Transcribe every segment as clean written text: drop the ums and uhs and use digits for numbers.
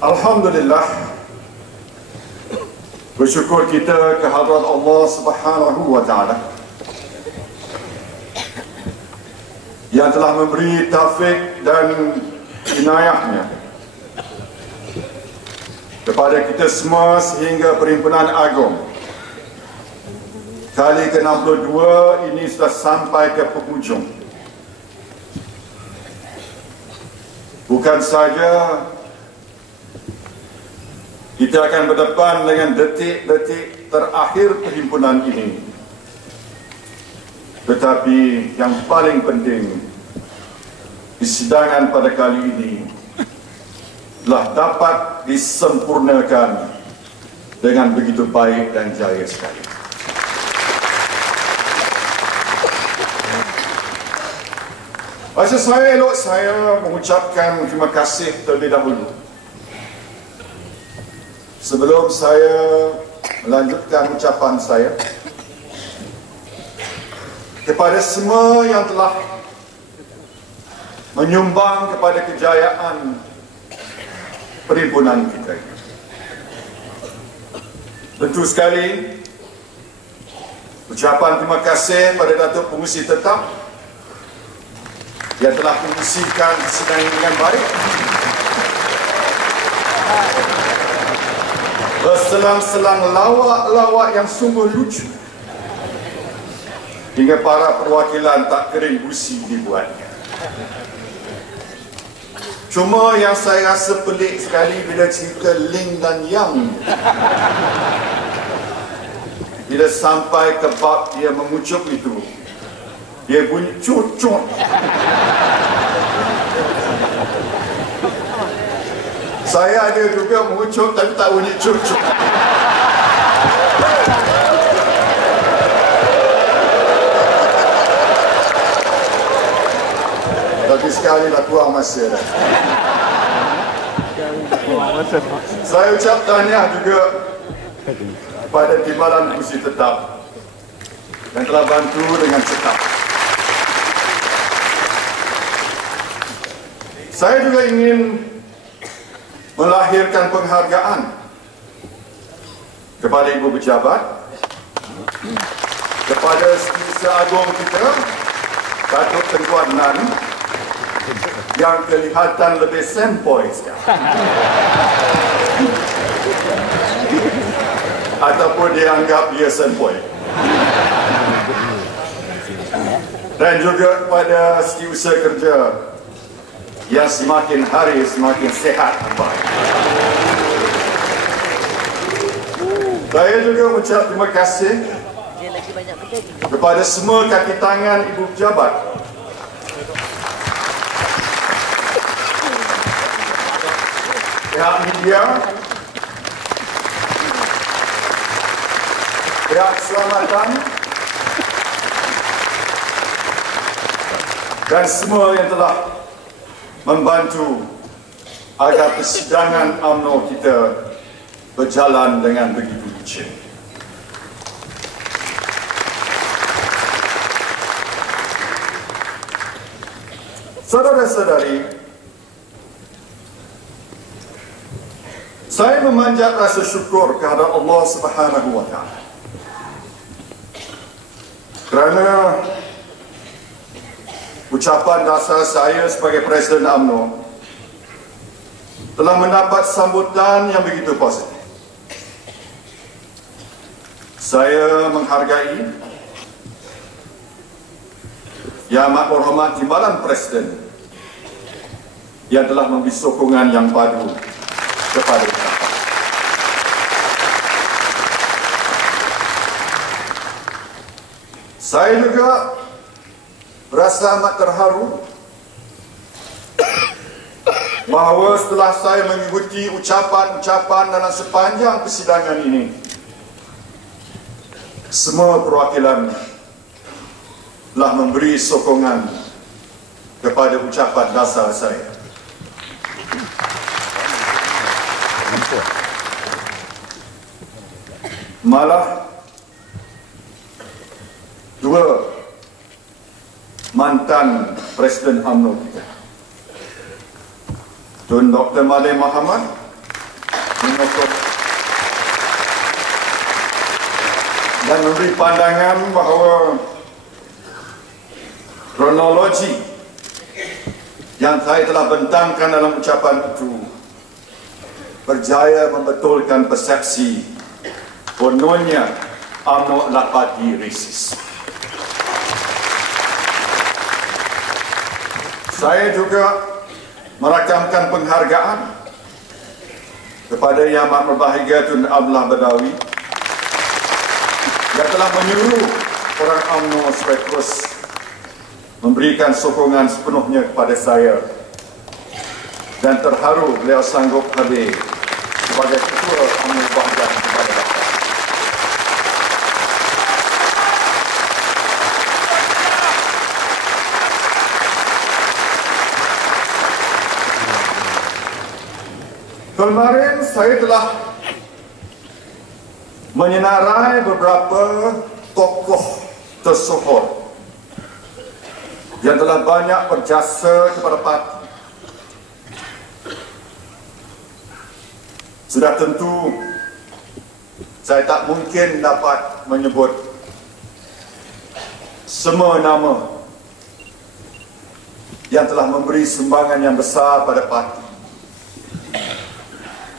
Alhamdulillah, bersyukur kita ke hadrat Allah Subhanahu wa Ta'ala yang telah memberi taufik dan inayahnya kepada kita semua sehingga Perhimpunan Agong kali ke-62 ini sudah sampai ke penghujung. Bukan saja kita akan berdepan dengan detik-detik terakhir perhimpunan ini, tetapi yang paling penting, persidangan pada kali ini telah dapat disempurnakan dengan begitu baik dan jaya sekali. Rasa saya elok saya mengucapkan terima kasih terlebih dahulu sebelum saya melanjutkan ucapan saya kepada semua yang telah menyumbang kepada kejayaan perhimpunan kita. Tentu sekali ucapan terima kasih pada Datuk Pengurusi Tetap yang telah mengusikan persidangan dengan baik, berselang-selang lawak-lawak yang sungguh lucu, hingga para perwakilan tak kering gusi dibuatnya. Cuma yang saya rasa pelik sekali bila cerita Ling dan Yang, bila sampai ke bab dia mengucup itu, dia bunyi cucut. Saya ada juga mengucup tapi tak bunyi cucut. Tapi sekali lah kurang masa dah. Saya ucap tahniah juga kepada Timbalan Pengurusi Tetap yang telah bantu dengan cepat. Saya juga ingin melahirkan penghargaan kepada Ibu Pejabat, kepada Setiausaha Agong kita, Datuk Tengku Adnan, yang kelihatan lebih sempoi sekarang. Ataupun dianggap dia sempoi. Dan juga kepada Setiausaha Kerja yang semakin hari semakin sehat dan baik. Saya juga mengucap terima kasih kepada semua kaki tangan Ibu Pejabat pihak media, pihak keselamatan dan semua yang telah membantu agar persidangan UMNO kita berjalan dengan begitu licin. Saudara-saudari, saya memanjat rasa syukur kehadrat Allah Subhanahu wa Ta'ala kerana ucapan dasar saya sebagai Presiden UMNO telah mendapat sambutan yang begitu positif. Saya menghargai Yang Amat Berhormat Timbalan Presiden yang telah memberi sokongan yang padu kepada kita. Saya juga rasa amat terharu bahawa setelah saya mengikuti ucapan-ucapan dalam sepanjang persidangan ini, semua perwakilan telah memberi sokongan kepada ucapan dasar saya. malah dua mantan Presiden UMNO kita, Tun Dr. Mahathir Mohamad dan memberi pandangan bahawa kronologi yang saya telah bentangkan dalam ucapan itu berjaya membetulkan persepsi kononnya UMNO adalah parti resis. Saya juga merakamkan penghargaan kepada Yang Amat Berbahagia Tun Abdullah Badawi yang telah menyuruh orang UMNO supaya terus memberikan sokongan sepenuhnya kepada saya, dan terharu beliau sanggup hadir sebagai Ketua UMNO Bahagian kepada Bapak. Kemarin saya telah menyenarai beberapa tokoh tersohor yang telah banyak berjasa kepada parti. Sudah tentu saya tak mungkin dapat menyebut semua nama yang telah memberi sumbangan yang besar pada parti.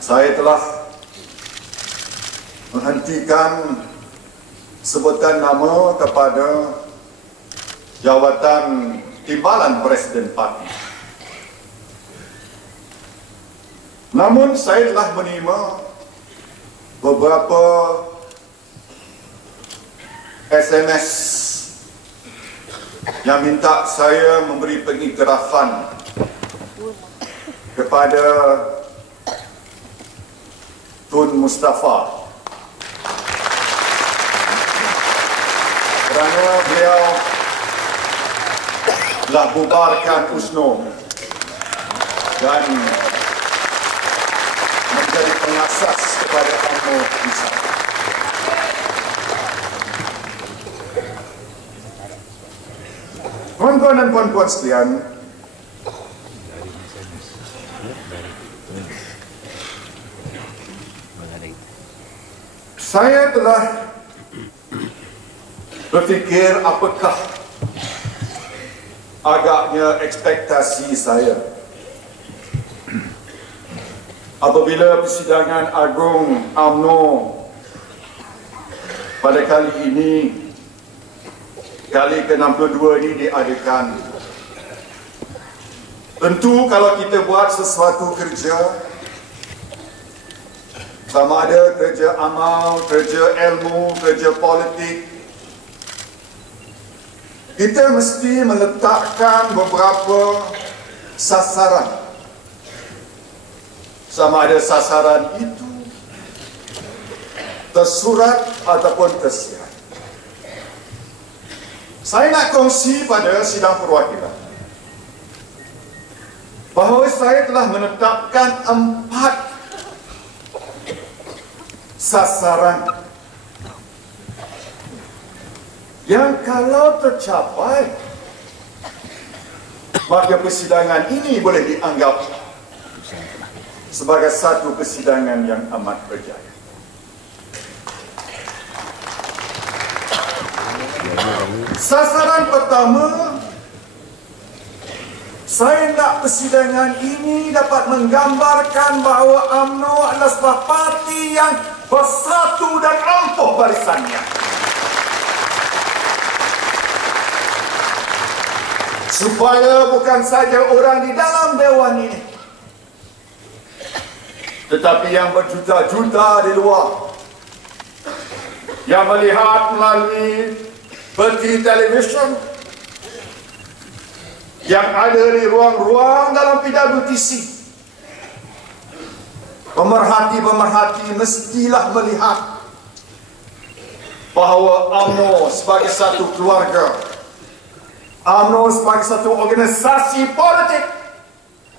Saya telah menghentikan sebutan nama kepada jawatan timbalan Presiden Parti. Namun saya telah menerima beberapa SMS yang minta saya memberi pengiktirafan kepada Tun Mustafa kerana beliau telah bubarkan USNO dan menjadi pengasas kepada UMNO Pusat. Tuan-tuan dan puan-puan sekalian, saya telah berfikir apakah agaknya ekspektasi saya apabila persidangan agung UMNO pada kali ini, kali ke-62 ini diadakan. Tentu kalau kita buat sesuatu kerja, sama ada kerja amal, kerja ilmu, kerja politik, kita mesti meletakkan beberapa sasaran. Sama ada sasaran itu tersurat ataupun tersirat. Saya nak kongsi pada sidang perwakilan bahawa saya telah menetapkan 4 sasaran yang kalau tercapai, maka persidangan ini boleh dianggap sebagai satu persidangan yang amat berjaya. Sasaran pertama, saya nak persidangan ini dapat menggambarkan bahawa UMNO adalah sebuah parti yang bersatu dan ampuh barisannya. Supaya bukan saja orang di dalam dewan ini, tetapi yang berjuta-juta di luar, yang melihat melalui berti televisyen, yang ada di ruang-ruang dalam PWTC, pemerhati-pemerhati mestilah melihat bahawa UMNO sebagai satu keluarga, UMNO sebagai satu organisasi politik,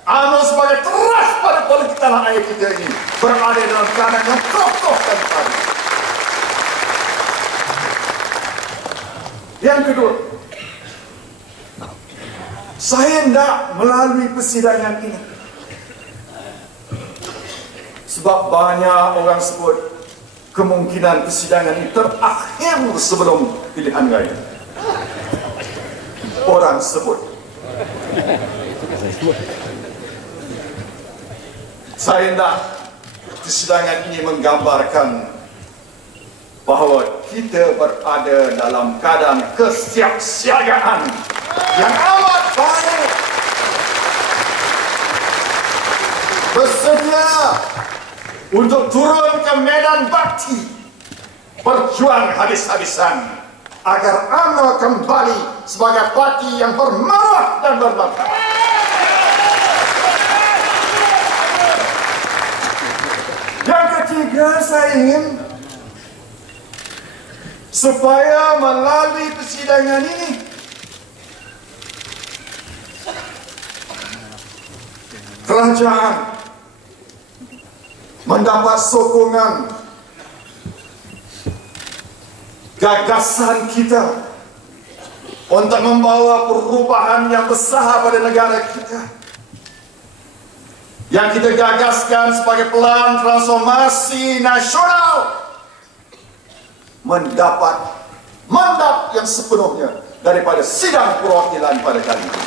UMNO sebagai teras pada politik tanah air kita ini berada dalam keadaan yang kokoh dan tadi. Yang kedua, saya tidak melalui persidangan ini sebab banyak orang sebut kemungkinan persidangan ini terakhir sebelum pilihan raya. Orang sebut. Saya tidak persidangan ini menggambarkan bahawa kita berada dalam keadaan kesiapsiagaan yang amat baik, bersedia untuk turun ke medan bakti, berjuang habis-habisan agar UMNO kembali sebagai parti yang bermarwah dan bermartabat. Yang ketiga, saya ingin supaya melalui persidangan ini kerajaan mendapat sokongan gagasan kita untuk membawa perubahan yang besar pada negara kita. Yang kita gagaskan sebagai pelan transformasi nasional mendapat mandat yang sepenuhnya daripada sidang perwakilan pada kali ini.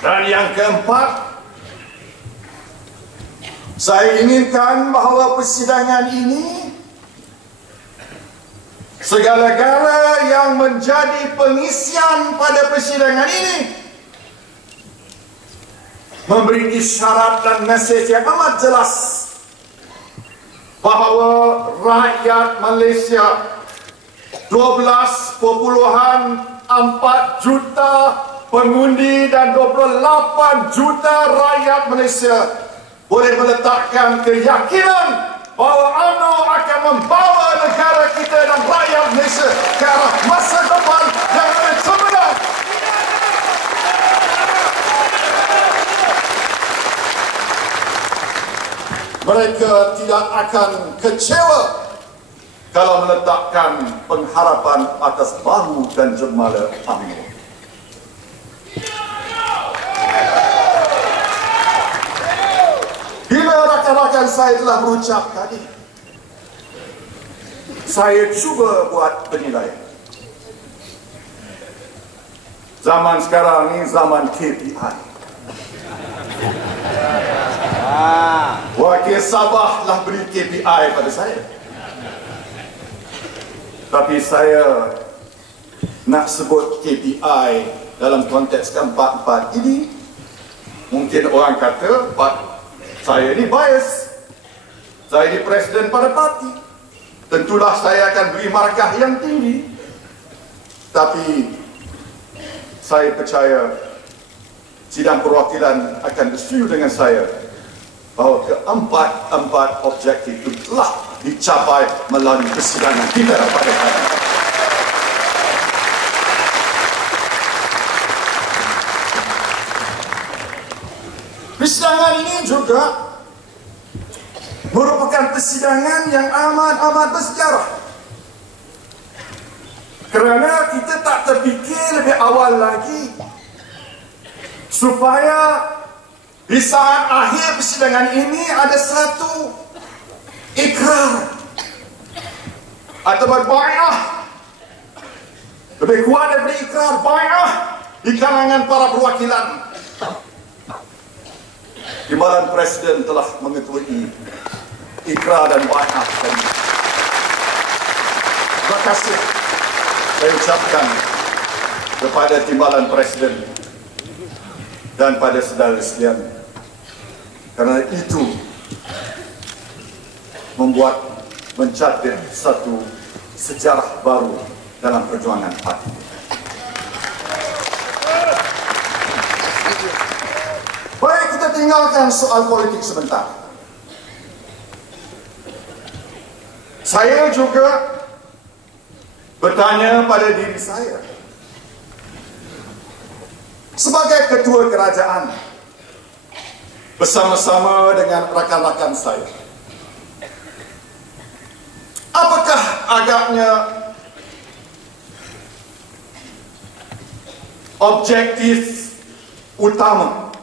Dan yang keempat, saya inginkan bahawa persidangan ini segala-gala yang menjadi pengisian pada persidangan ini memberi isyarat dan mesej yang amat jelas bahawa rakyat Malaysia 12,4 juta pengundi dan 28 juta rakyat Malaysia boleh meletakkan keyakinan bahawa UMNO akan membawa negara kita dan rakyat Malaysia ke arah masa depan yang lebih cemerlang. Mereka tidak akan kecewa kalau meletakkan pengharapan atas bahu dan jemala UMNO. Bila rakan-rakan saya telah berucap tadi, saya cuba buat penilaian. Zaman sekarang ni zaman KPI. Wakil Sabah lah beri KPI pada saya. Tapi saya nak sebut KPI dalam konteks keempat-empat ini, mungkin orang kata saya ni bias, saya ni presiden pada parti, tentulah saya akan beri markah yang tinggi. Tapi saya percaya sidang perwakilan akan bersetuju dengan saya bahawa keempat-empat objektif itu telah dicapai melalui persidangan kita pada hari ini. Persidangan ini juga merupakan persidangan yang amat bersejarah. Kerana kita tak terfikir lebih awal lagi supaya di saat akhir persidangan ini ada satu ikrar atau bai'ah, lebih kuat daripada ikrar, bai'ah di kalangan para perwakilan. Timbalan Presiden telah mengetuai ikrar dan bai'ah. Terima kasih saya ucapkan kepada Timbalan Presiden dan pada saudara sekalian, kerana itu membuat mencatat satu sejarah baru dalam perjuangan parti. Baik, kita tinggalkan soal politik sebentar. Saya juga bertanya pada diri saya, sebagai ketua kerajaan bersama-sama dengan rakan-rakan saya, apa agaknya objektif utama.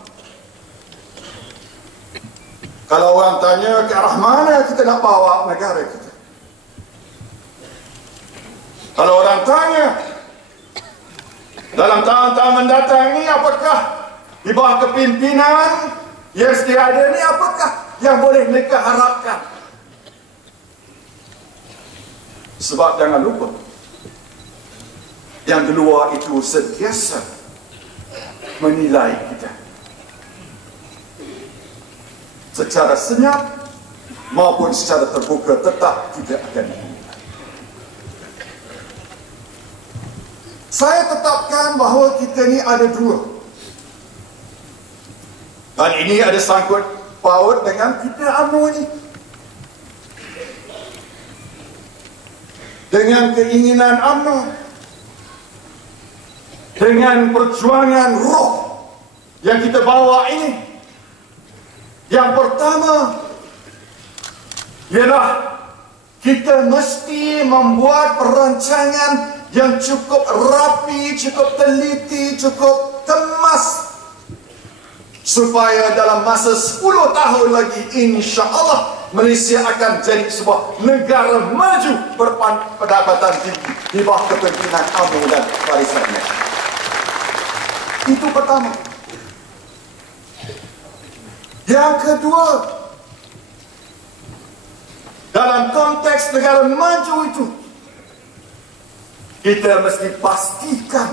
Kalau orang tanya ke arah mana kita nak bawa negara kita. Kalau orang tanya dalam tahun-tahun mendatang ini apakah di bawah kepimpinan yang sedia ada ini apakah yang boleh mereka harapkan. Sebab jangan lupa, yang di luar itu sentiasa menilai kita secara senyap maupun secara terbuka, tetap tidak akan dinilai. Saya tetapkan bahawa kita ni ada dua, dan ini ada sangkut paut dengan kita UMNO ni, dengan keinginan UMNO, dengan perjuangan roh yang kita bawa ini. Yang pertama ialah kita mesti membuat perancangan yang cukup rapi, cukup teliti, cukup kemas, supaya dalam masa 10 tahun lagi insya-Allah Malaysia akan jadi sebuah negara maju berpendapatan tinggi di bawah kepimpinan UMNO dan barisannya. Itu pertama. Yang kedua, dalam konteks negara maju itu, kita mesti pastikan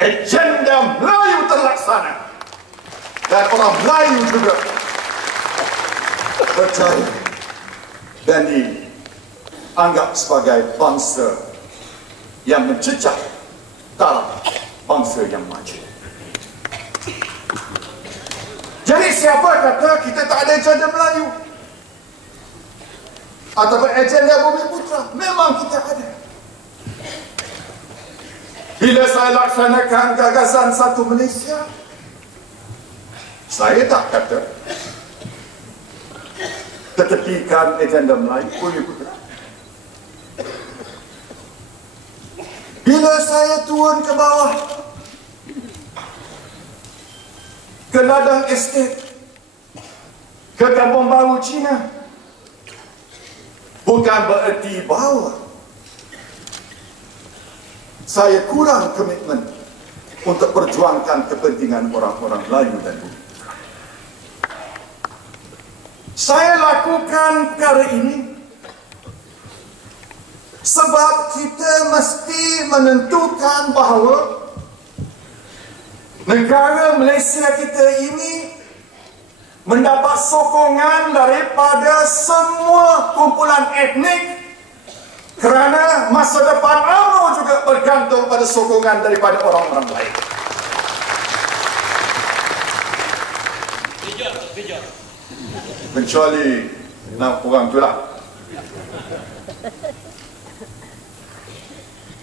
agenda Melayu terlaksana dan orang Melayu juga percaya dan dianggap sebagai bangsa yang mencecah dalam bangsa yang maju. Jadi siapa kata kita tak ada agenda Melayu ataupun agenda Bumiputra? Memang kita ada. Bila saya laksanakan gagasan Satu Malaysia, saya tak kata ketepikan agenda Melayu Bumiputra. Bila saya turun ke bawah ke ladang estet, ke Kampung Baru Cina, bukan bererti bahawa saya kurang komitmen untuk perjuangkan kepentingan orang-orang Melayu dan Bumiputra. Saya lakukan perkara ini sebab kita mesti menentukan bahawa negara Malaysia kita ini mendapat sokongan daripada semua kumpulan etnik, kerana masa depan UMNO juga bergantung pada sokongan daripada orang-orang lain. Kecuali orang itulah.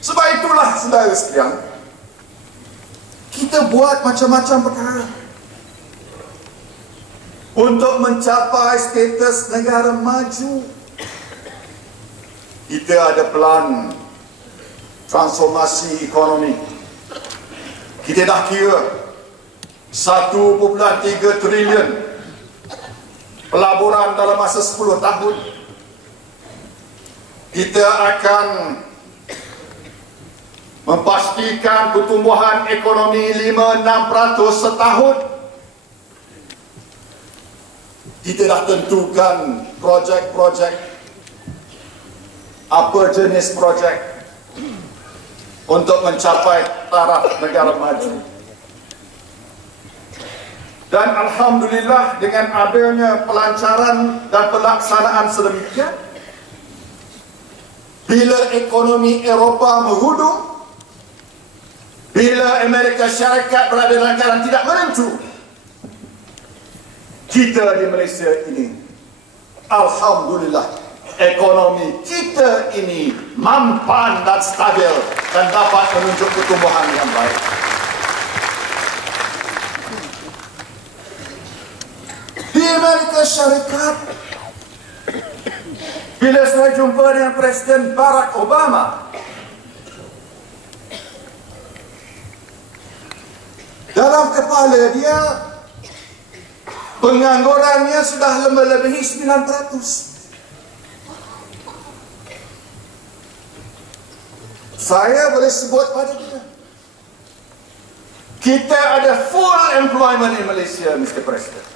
Sebab itulah saudara sekalian, kita buat macam-macam perkara untuk mencapai status negara maju. Kita ada plan transformasi ekonomi. Kita dah kira 1.3 trilion pelaburan dalam masa 10 tahun. Kita akan memastikan pertumbuhan ekonomi 5-6% setahun. Kita dah tentukan projek-projek, apa jenis projek untuk mencapai taraf negara maju. Dan alhamdulillah dengan adanya pelancaran dan pelaksanaan sedemikian, bila ekonomi Eropah menghudung, bila Amerika Syarikat berada dalam keadaan tidak menentu, kita di Malaysia ini, alhamdulillah, ekonomi kita ini mampan dan stabil dan dapat menunjuk pertumbuhan yang baik. Di Amerika Syarikat, Bila saya jumpa dengan Presiden Barack Obama, dalam kepala dia penganggurannya sudah melebihi 9%. Saya boleh sebut pada kita ada full employment in Malaysia, Mr. President.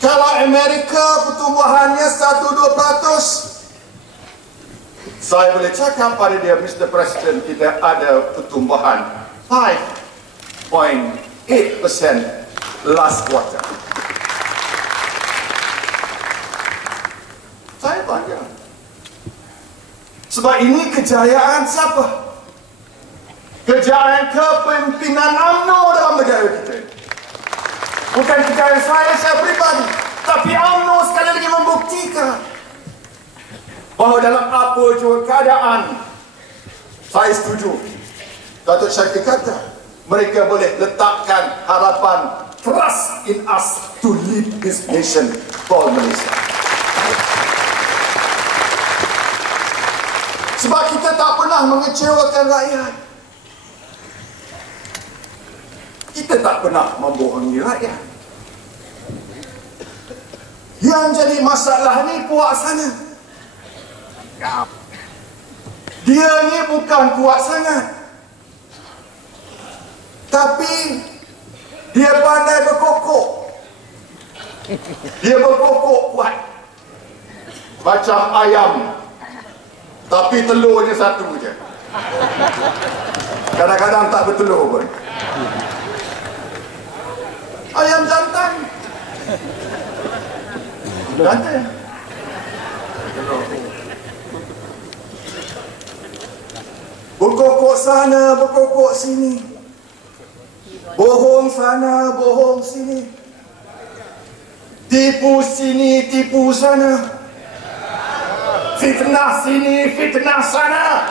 Kalau Amerika pertumbuhannya 1-2%, saya boleh cakap pada dia, Mr. President, kita ada pertumbuhan 5.8% last quarter. Saya bangga. Sebab ini kejayaan siapa? Kejayaan kepimpinan UMNO dalam negara kita. Bukan kejayaan saya pribadi, tapi UMNO sekali lagi membuktikan bahawa dalam apa jua keadaan, saya setuju Datuk Syakir kata mereka boleh letakkan harapan, trust in us to lead this nation called Malaysia. Sebab kita tak pernah mengecewakan rakyat. Kita tak pernah membohongi rakyat. Yang jadi masalah ni puak sana. Dia ni bukan kuat sangat, tapi dia pandai berkokok. Dia berkokok kuat macam ayam, tapi telurnya satu je. Kadang-kadang tak bertelur pun. Ayam jantan. Jantan. Berkokok sana, berkokok sini. Bohong sana, bohong sini. Tipu sini, tipu sana. Fitnah sini, fitnah sana.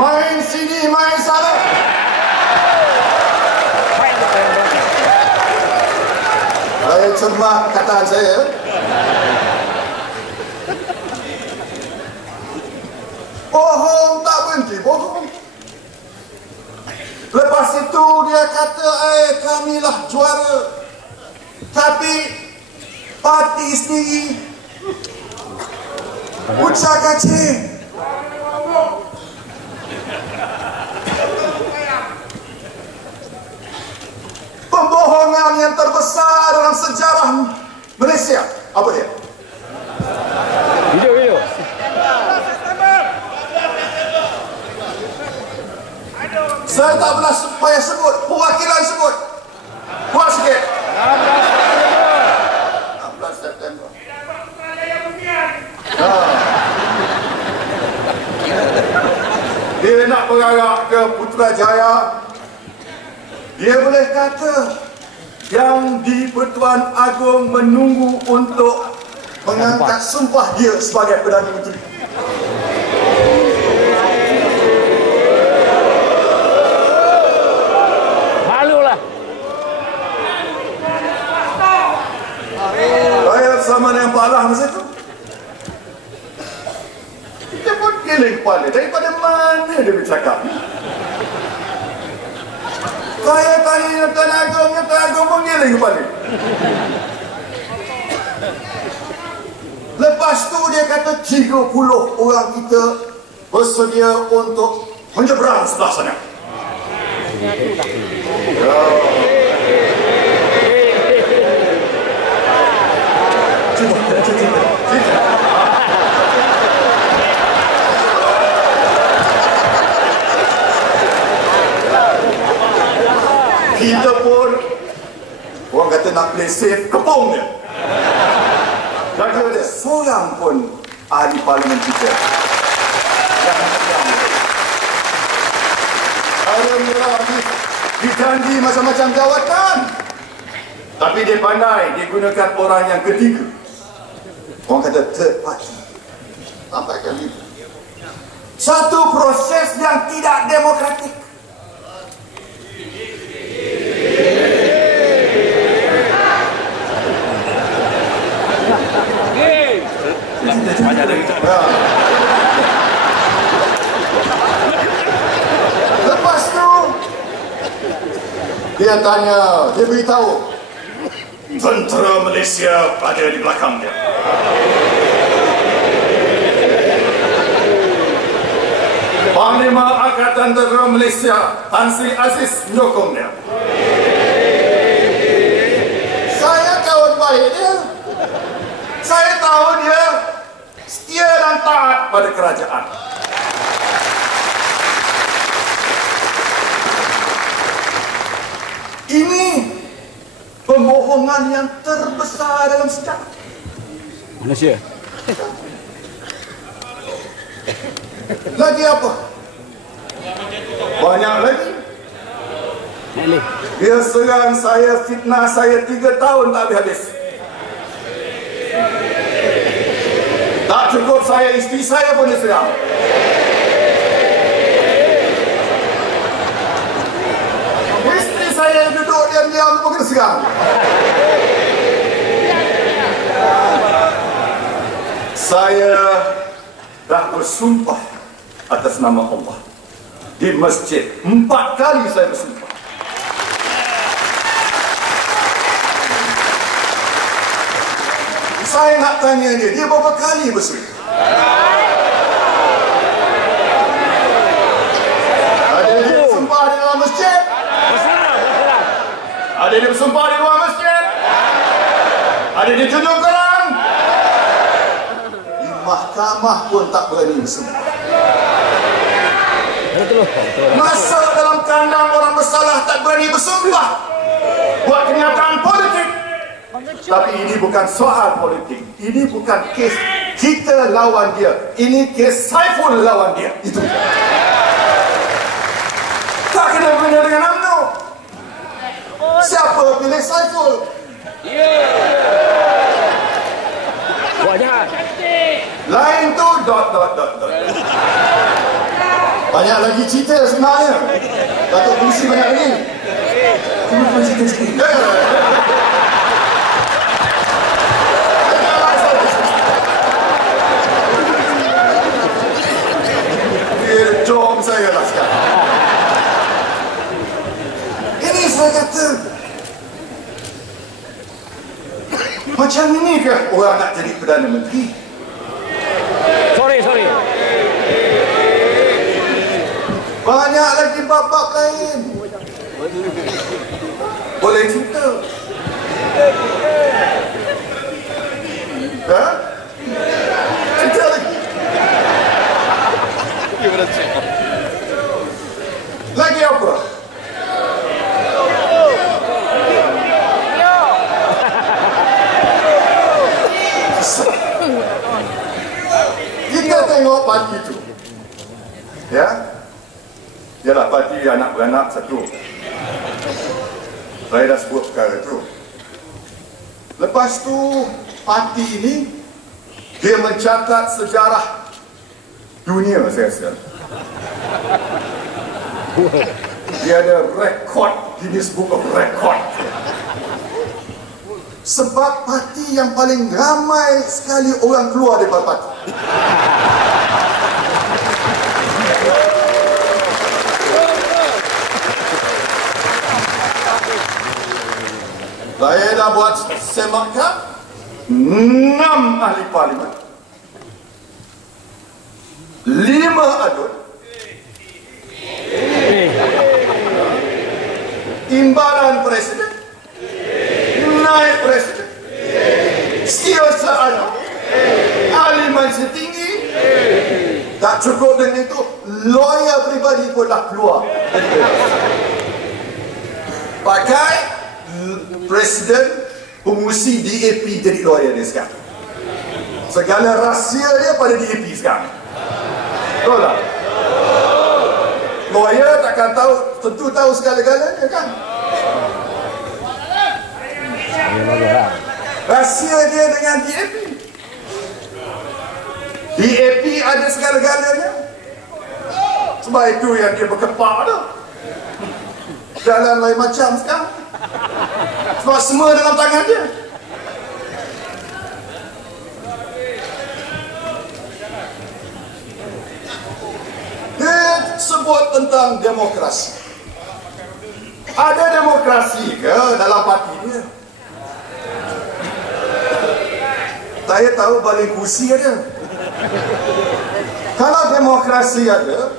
Main sini, main sana. Saya cermat kataan saya. Bohong tak berhenti, bohong. Lepas itu dia kata, kamilah juara. Tapi parti sendiri ucap kacing. Pembohongan yang terbesar dalam sejarah Malaysia. Apa dia? Video. Saya tak pernah supaya sebut, perwakilan sebut. Buat sikit. 16 September. Dia nak bergerak ke Putrajaya. Dia boleh kata yang di Pertuan Agong menunggu untuk mengangkat sumpah dia sebagai Perdana Menteri. Malulah. Saya sama dengan Pak Lah masa itu. Kita pun giling kepala. Daripada mana dia bercakap? Saya tanya Tuan Agong pun giling kepala. Lepas tu dia kata 30 orang kita bersedia untuk menyeberang sebelah sana. Kita pun orang kata nak play safe, kepung dia. Dan dia ada seorang pun ahli parlimen kita yang menang. Ada mula dijanji macam-macam jawatan, tapi dia pandai dia gunakan orang yang ketiga. Orang kata third party. Sampai kali satu proses yang tidak demokratik. Dia tanya, dia beritahu, tentera Malaysia ada di belakang dia. Panglima Angkatan Tentera Malaysia Tan Sri Aziz menyokong dia. Saya kawan baik dia. Saya tahu dia setia dan taat pada kerajaan. Ini pembohongan yang terbesar dalam sejarah Malaysia. Lagi apa? Banyak lagi. Dia serang saya, fitnah saya 3 tahun tak habis-habis. Tak cukup saya, isteri saya pun diserang. Isteri saya duduk diam-diam pun kena serang. Saya dah bersumpah atas nama Allah di masjid. 4 kali saya bersumpah. Saya nak tanya dia berapa kali bersumpah? Ada dia bersumpah di dalam masjid? Ada dia bersumpah di luar masjid? Ada dia tunjuk Quran? Di mahkamah pun tak berani bersumpah. Masa dalam kandang orang bersalah tak berani bersumpah buat kenyataan politik. Tapi ini bukan soal politik. Ini bukan kes kita lawan dia. Ini kes Saiful lawan dia. Itu. Tak kena benda dengan UMNO. Siapa pilih Saiful? Buat jahat. Lain tu ... Banyak lagi cerita sebenarnya. Datuk Kongsi banyak lagi. Cuma cerita sikit. Dia jom saya lah sekarang. Ini saya kata, macam ini ke orang nak jadi Perdana Menteri? Sorry. Banyak lagi bab-bab lain. Boleh cerita. Ha? Cerita lagi. Lagi apa? Kita tengok parti itu. Ya? Ialah parti anak beranak satu. Saya dah sebut perkara itu. Lepas tu parti ini dia mencatat sejarah dunia, saya rasa. Dia ada rekod Guinness Book of Record. Sebab parti yang paling ramai sekali orang keluar daripada parti. Saya dah buat semakan 6 ahli parlimen, 5 adun, timbalan presiden, naib presiden, setiausaha, ahli majlis tinggi. Tak cukup dengan itu, lawyer pribadi pun dah keluar. Pakai Presiden pengurusi DAP jadi lawyer dia sekarang. Segala rahsia dia pada DAP sekarang. Betul tak? Lawyer takkan tahu, tentu tahu segala-galanya kan? Rahsia dia dengan DAP. DAP ada segala-galanya. Sebab itu yang dia berkepak tu. Jalan lain macam sekarang. Sebab semua dalam tangan dia. Dia sebut tentang demokrasi. Ada demokrasi ke dalam parti dia? Saya tahu balik kursi ada. Kalau demokrasi ada,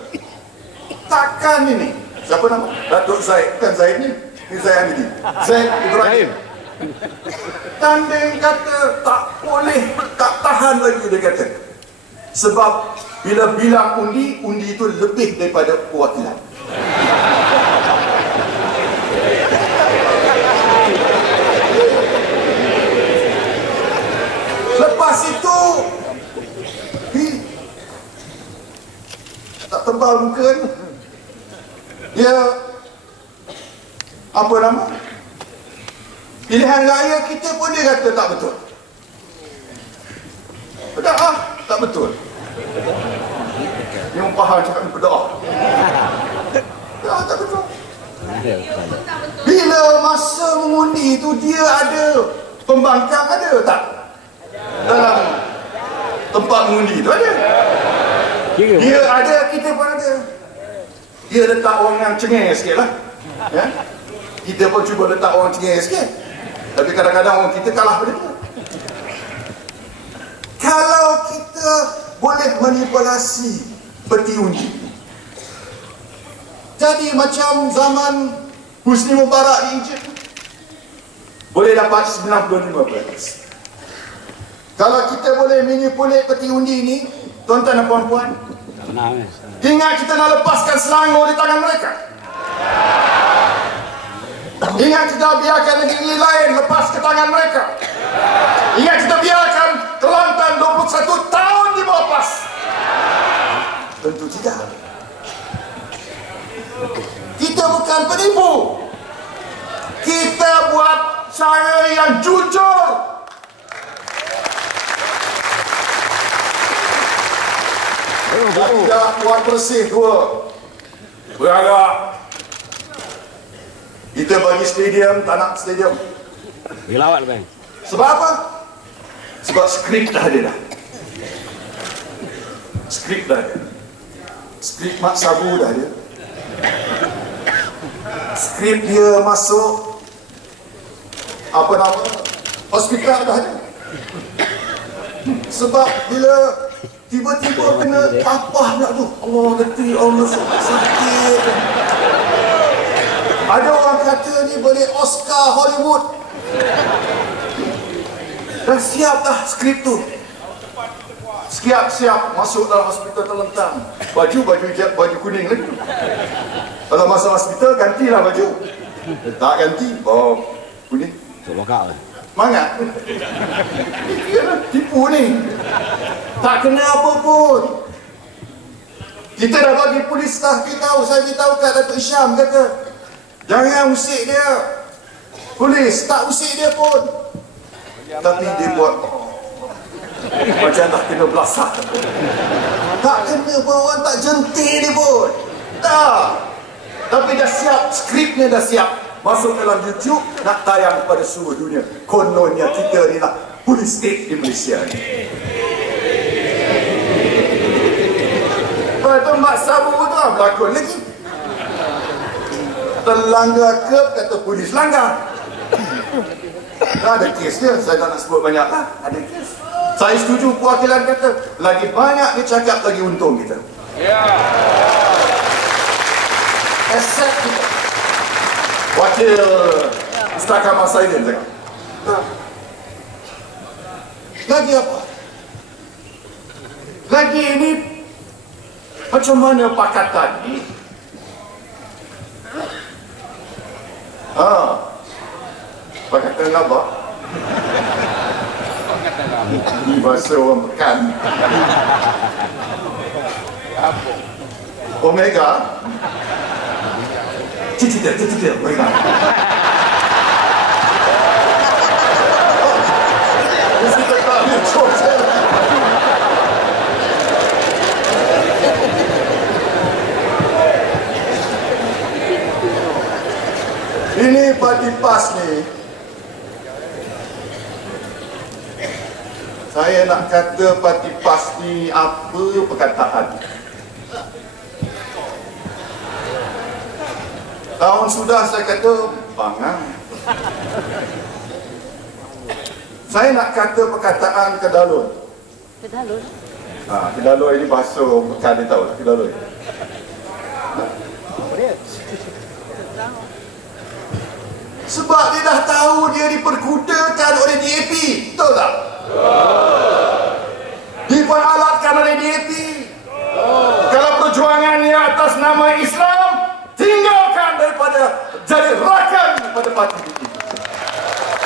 takkan ini. Siapa nama? Datuk Zaid. Bukan Zaid ni. Ini Zaid Hamidi. Zaid Ibrahim. Tanding kata tak boleh, tak tahan lagi dia kata. Sebab bila bilang undi, undi itu lebih daripada perwakilan. Lepas itu tak tebal muka ni. Dia apa nama? Pilihan raya kita pun dia kata tak betul. Berdoa tak betul. Dia faham cakap ni berdoa. Ya, tak betul. Bila masa mengundi tu dia ada pembangkang ada tak? Dalam tempat mengundi tu ada. Dia ada, kita pun ada. Dia letak orang yang cengeng sikit lah. Ya? Kita pun cuba letak orang cengeng sikit. Tapi kadang-kadang orang kita kalah pada dia. Kalau kita boleh manipulasi peti undi, jadi macam zaman Husni Mubarak di Egypt, boleh dapat 95%. Kalau kita boleh manipulate peti undi ni, tuan-tuan dan puan-puan, ingat kita nak lepaskan Selangor di tangan mereka. Ingat kita biarkan negeri lain lepas ke tangan mereka. Ingat kita biarkan Kelantan 21 tahun di bawah PAS. Tentu tidak. Kita bukan penipu. Kita buat cara yang jujur. Tidak buat bersih dua. Beragak. Kita bagi stadium, tak nak stadium. Gelawat bang. Sebab apa? Sebab skrip dah ada dah. Skrip dah ada. Skrip Mak Sabu dah ada. Skrip dia masuk apa nama? Hospital dah ada. Sebab bila tiba-tiba kena tapah nak tu, Allah letih, Allah sakit. Ada orang kata ni boleh Oscar Hollywood. Dah siap dah skrip tu. Siap-siap masuk dalam hospital terlentang. Baju kuning lagi. Kalau masuk hospital gantilah baju. Tak ganti, bawa kuning. Coba kau. Semangat. Iyalah, tipu ni. Tak kena apa pun. Kita dah bagi polis tahfiz tahu, saya beritahu kat Datuk Isyam kata, jangan usik dia. Polis tak usik dia pun. Tapi dia buat macam tak kena belasak. Tak kena pun, orang tak jentik dia pun. Tak. Tapi dah siap, skripnya dah siap. Masuk dalam YouTube, nak tayang kepada seluruh dunia. Kononnya kita ni lah polis state di Malaysia ni. Lepas tu Mak Sabu tu lah berlakon lagi. Terlanggar kerb, kata polis langgar. Ada kes dia, saya tak nak sebut banyak lah. Ada kes. Saya setuju perwakilan kata, lagi banyak dia cakap, lagi untung kita. Accept kita. Wakil Ustaz Kamal Saidin cakap. Lagi apa? Lagi ini, macam mana pakatan ni? Pakatan apa? Ini bahasa orang Pekan. Omega. Cicit, Omega. Ini parti PAS ni, saya nak kata parti PAS ni apa perkataan. Tahun sudah saya kata bangang. Saya nak kata perkataan kedalun. Kedalun? Kedalun ini bahasa Mekah, dia tahu lah kedalun. Sebab dia dah tahu dia diperkudakan oleh DAP. Betul tak? Diperalatkan oleh DAP. Kalau perjuangannya atas nama Islam, tinggalkan daripada jadi rakan pada parti itu.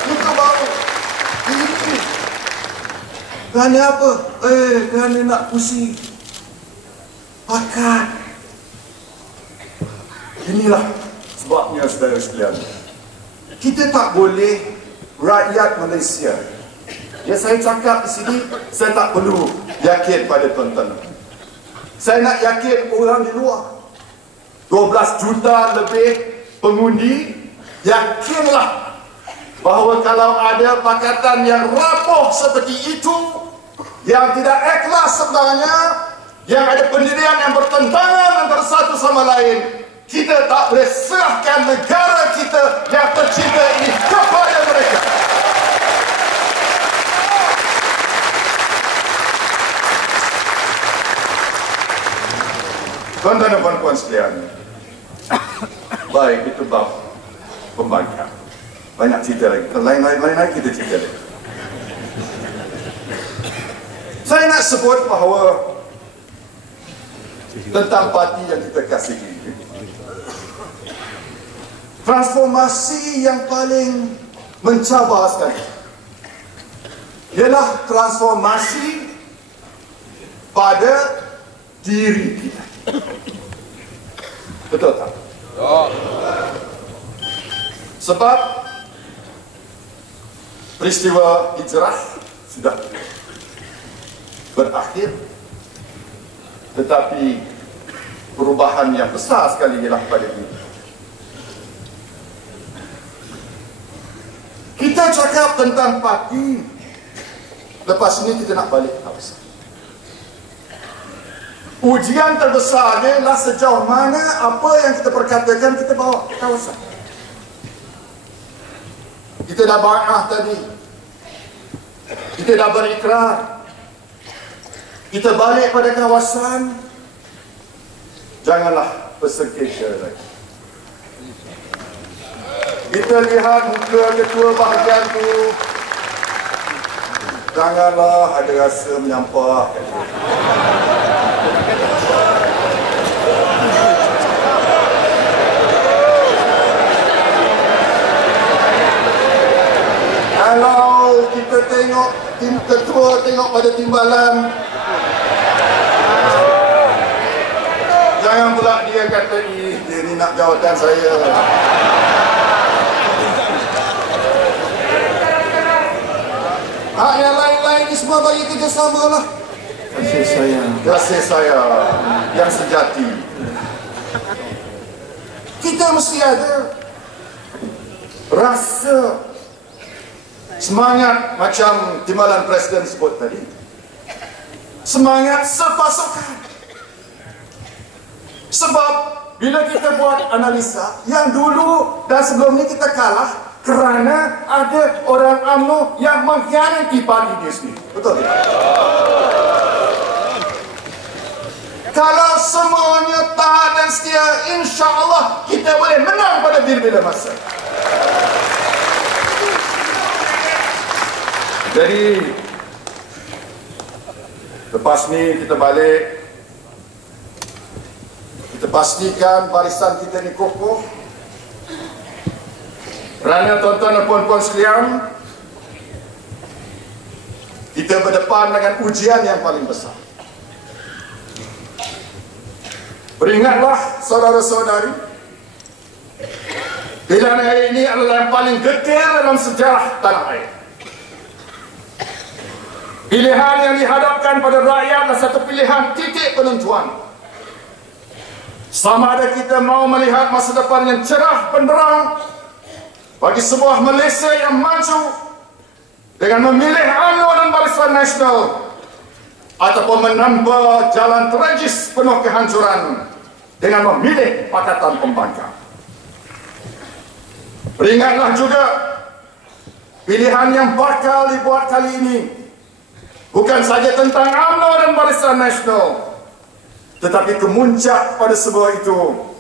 Itu baru. Ini. Kerana apa? Kerana nak pusing. Pakat. Inilah sebabnya saudara sekalian. Kita tak boleh rakyat Malaysia. Ya, saya cakap di sini, saya tak perlu yakin pada tuan-tuan. Saya nak yakin orang di luar. 12 juta lebih pengundi, yakinlah bahawa kalau ada pakatan yang rapuh seperti itu, yang tidak ikhlas sebenarnya, yang ada pendirian yang bertentangan antara satu sama lain, kita tak boleh serahkan negara kita yang tercinta ini kepada mereka. Tuan-tuan dan puan-puan sekalian, baik itu bab pembangkang. Banyak cerita lagi. Lain-lain kita cerita lagi. Saya nak sebut bahawa tentang parti yang kita kasihi, transformasi yang paling mencabar sekali ialah transformasi pada diri kita. Betul tak? Sebab peristiwa hijrah sudah berakhir, tetapi perubahan yang besar sekali ialah pada diri. Kita cakap tentang parti, lepas ini kita nak balik ke kawasan. Ujian terbesarnya adalah sejauh mana apa yang kita perkatakan kita bawa ke kawasan. Kita dah bai'ah tadi, kita dah berikrar, kita balik pada kawasan, janganlah bersengketa lagi. Kita lihat muka ketua bahagian tu, janganlah ada rasa menyampah. Kalau kita tengok tim ketua tengok pada timbalan, jangan pula dia kata, dia ni nak jawatan saya. Yang lain-lain ni semua bagi kerjasama lah. Kasih saya yang sejati. Kita mesti ada rasa semangat macam timbalan Presiden sebut tadi. Semangat sepasukan. Sebab bila kita buat analisa, yang dulu dan sebelum ni kita kalah kerana ada orang UMNO yang mengkhianati parti dia sendiri. Betul tak? Kalau semuanya taat dan setia, insya-Allah kita boleh menang pada bila-bila masa. Jadi lepas ni kita balik, kita pastikan barisan kita ni kokoh. Kerana tuan-tuan dan puan-puan sekalian, kita berdepan dengan ujian yang paling besar. Beringatlah saudara-saudari, pilihan hari ini adalah yang paling getir dalam sejarah tanah air. Pilihan yang dihadapkan pada rakyat adalah satu pilihan titik penentuan. Sama ada kita mau melihat masa depan yang cerah benderang bagi sebuah Malaysia yang maju dengan memilih UMNO dan Barisan Nasional, ataupun menempuh jalan tragis penuh kehancuran dengan memilih Pakatan Pembangkang. Beringatlah juga, pilihan yang bakal dibuat kali ini bukan saja tentang UMNO dan Barisan Nasional, tetapi kemuncak pada semua itu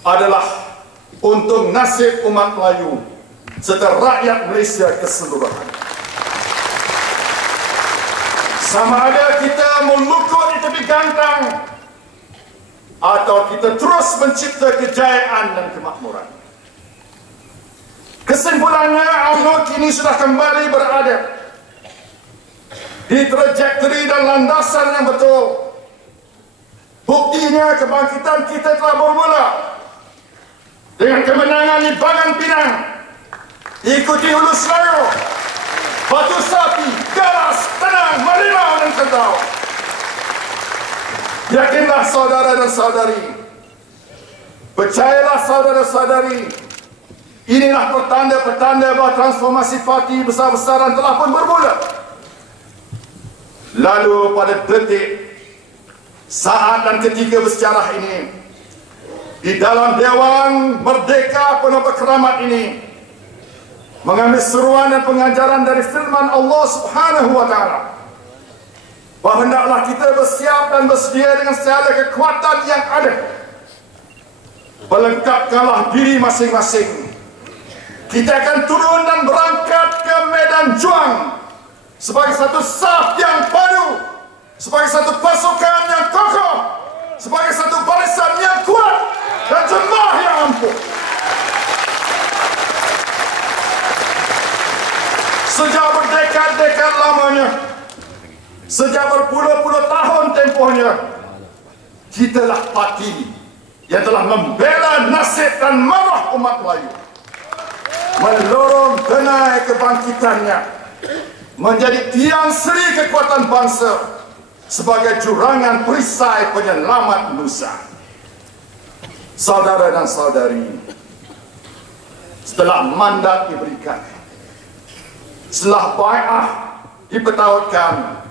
adalah untuk nasib umat Melayu serta rakyat Malaysia keseluruhan. Sama ada kita melukut di tepi gantang atau kita terus mencipta kejayaan dan kemakmuran. Kesimpulannya, UMNO kini sudah kembali berada di trajektori dan landasan yang betul. Buktinya kebangkitan kita telah bermula dengan kemenangan di Bagan Pinang, ikuti Hulu Selayu, Batu Sapi, Garas, Tenang, Marinau dan Kendal. Yakinlah saudara dan saudari, percayalah saudara-saudari, inilah petanda-petanda bahawa transformasi parti besar-besaran telah pun bermula. Lalu pada detik, saat dan ketika bersejarah ini, di dalam Dewan Merdeka penuh berkeramat ini, mengambil seruan dan pengajaran dari firman Allah Subhanahu wa Ta'ala, bahawa hendaklah kita bersiap dan bersedia dengan segala kekuatan yang ada. Pelengkapkanlah diri masing-masing. Kita akan turun dan berangkat ke medan juang sebagai satu saf yang padu, sebagai satu pasukan yang kokoh, sebagai satu barisan yang kuat dan jemaah yang ampuh. Sejak berdekad-dekad lamanya, sejak berpuluh-puluh tahun tempohnya, kitalah parti yang telah membela nasib dan marah umat Melayu, mendorong denai kebangkitannya menjadi tiang seri kekuatan bangsa sebagai jurangan perisai penyelamat Nusa. Saudara dan saudari, setelah mandat diberikan, setelah bai'ah dipetautkan,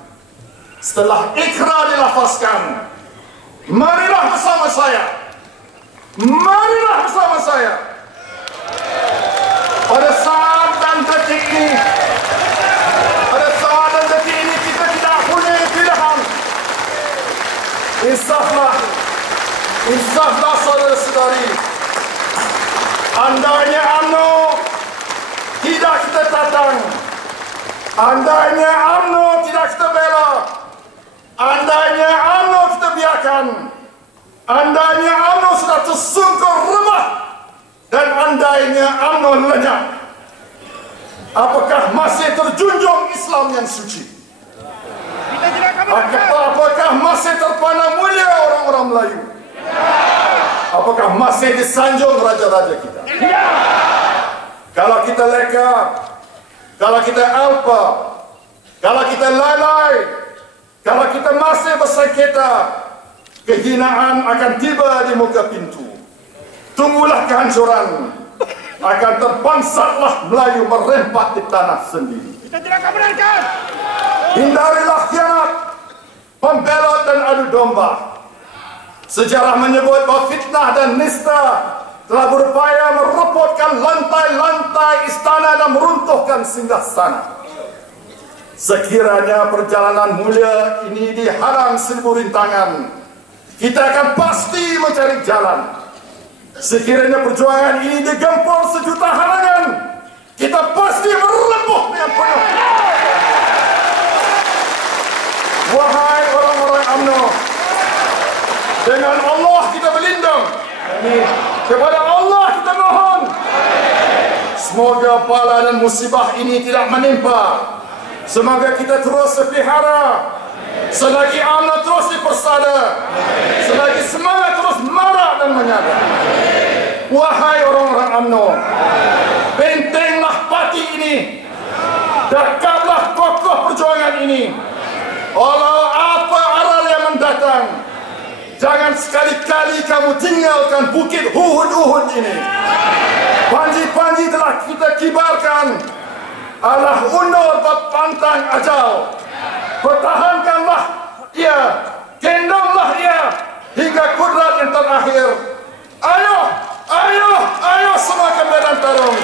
setelah ikrar dilafazkan, marilah bersama saya, marilah bersama saya pada saat dan detik ini. Pada saat dan detik ini kita tidak punya pilihan. Insaflah saudara-saudari. Andainya UMNO tidak kita tatang, andainya UMNO tidak kita bela, andainya UMNO kita biarkan, andainya UMNO sudah tersungkur rebah, dan andainya UMNO lenyap, apakah masih terjunjung Islam yang suci? Apakah masih terpandang mulia orang-orang Melayu? Apakah masih disanjung raja-raja kita? Kalau kita leka, kalau kita alpa, kalau kita lalai, kalau kita masih bersengketa, kehinaan akan tiba di muka pintu. Tunggulah kehancuran, akan terbangsatlah Melayu merempat di tanah sendiri. Kita tidak akan benarkan. Hindarilah khianat, pembelot dan adu domba. Sejarah menyebut bahawa fitnah dan nista telah berupaya merepotkan lantai-lantai istana dan meruntuhkan singgasana. Sekiranya perjalanan mulia ini dihalang seribu rintangan, kita akan pasti mencari jalan. Sekiranya perjuangan ini digempur sejuta halangan, kita pasti merebut dengan penuh. Wahai orang-orang UMNO, dengan Allah kita berlindung. Kepada Allah kita mohon. Semoga bala dan musibah ini tidak menimpa. Semoga kita terus dipelihara. Selagi UMNO terus dipersada. Selagi semangat terus marah dan menyala. Wahai orang-orang UMNO, bentenglah parti ini. Dekatlah kokoh perjuangan ini. Walau apa aral yang mendatang, jangan sekali-kali kamu tinggalkan bukit Uhud ini. Panji-panji telah kita kibarkan. Allah undur berpantang ajal. Pertahankanlah ia, gendonglah ia hingga kudrat yang terakhir. Ayo, ayo, ayo semua ke medan tarung.